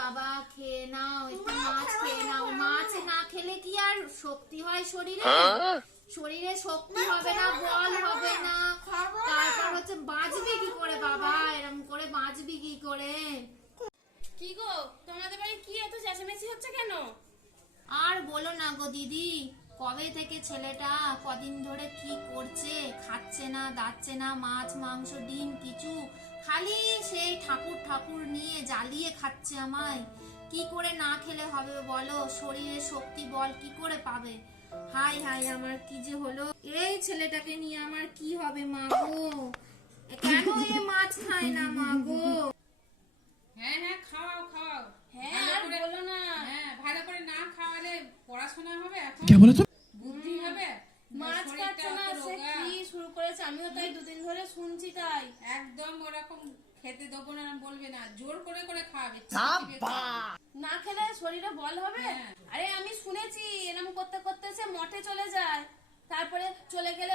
বাবা, খেয়ে নাও, একটু মাছ খেয়ে নাও। মাছ না খেলে কি আর শক্তি হয় শরীরে? শরীরে শক্তি হবে না, বল হবে না, তারপর হচ্ছে বাঁচবি কি করে বাবা? এরকম করে বাঁচবি কি করে? কি গো, তোমাদের বাড়ি কি এত চেঁচামেচি হচ্ছে কেন? আর বলো না গো দিদি, কবে থেকে ছেলেটা কদিন ধরে কি করছে, খাচ্ছে না, দাচ্ছে না, মাছ মাংস ডিম কিছু, খালি সেই ঠাকুর ঠাকুর নিয়ে জ্বালিয়ে খাচ্ছে আমায়। কি করে না খেলে হবে বলো? শরীরে শক্তি বল কি করে পাবে? হাই হাই, আমার কি যে হলো! এই ছেলেটাকে নিয়ে আমার কি হবে মা গো? কেন এ মাছ খায় না মা গো? হ্যাঁ হ্যাঁ, খাওয়াও খাওয়াও। হ্যাঁ, আর বলো না। হ্যাঁ, ভালো করে না খাওয়ালে পড়াশোনা হবে এখন, क्या बोला तुम? বুদ্ধি হবে। মাছ শরীরটা খাচ্ছে না, অত সে রোগা। কি শুরু করেছে? আমিও তাই দুদিন ধরে শুনছি তাই। একদম ওরকম খেতে দেবো না বলবে না, জোর করে করে খাওয়াবে। না খেলে শরীরে বল হবে? হ্যাঁ। আরে আমি শুনেছি এরকম করতে করতে সে মঠে চলে যায়, তারপরে চলে গেলে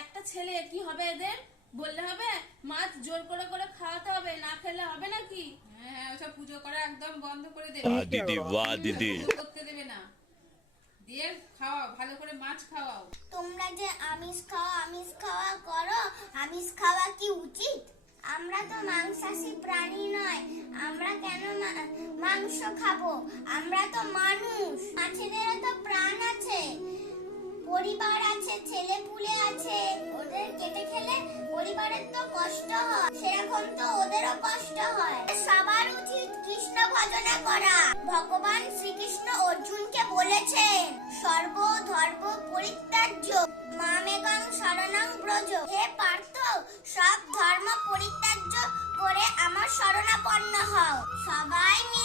একটা ছেলে কি হবে এদের? বললে হবে? মাছ জোর করে করে খাওয়াতে হবে, না খেলে হবে নাকি? হ্যাঁ, ওসব পুজো করা একদম বন্ধ করে দেবে। वाह दीदी वाह दीदी। পুজো করতে দেবে না, দিয়ে খাওয়াও, ভালো করে মাছ খাওয়াও। তোমরা যে আমিষ খাওয়া করো, আমিষ খাওয়া কি উচিত? আমরা তো মাংসাশী প্রাণী নয়, আমরা কেন মাংস খাবো? আমরা তো মানুষ, মাছেদেরও তো প্রাণ আছে, পরিবার আছে, ছেলে পুলে আছে, ওদের কেটে খেলে পরিবারের তো কষ্ট হয়, সেরকম তো ওদেরও কষ্ট হয়। সবার উচিত কৃষ্ণ ভজনা করা। ভগবান শ্রীকৃষ্ণ অর্জুনকে বলেছেন, সর্ব ধর্ম পরিত্যাজ্য মামেকং শরণং ব্রজ। হে পার্থ, সব ধর্ম পরিত্যাজ্য করে আমার শরণাপন্ন হও। সবাই মিলে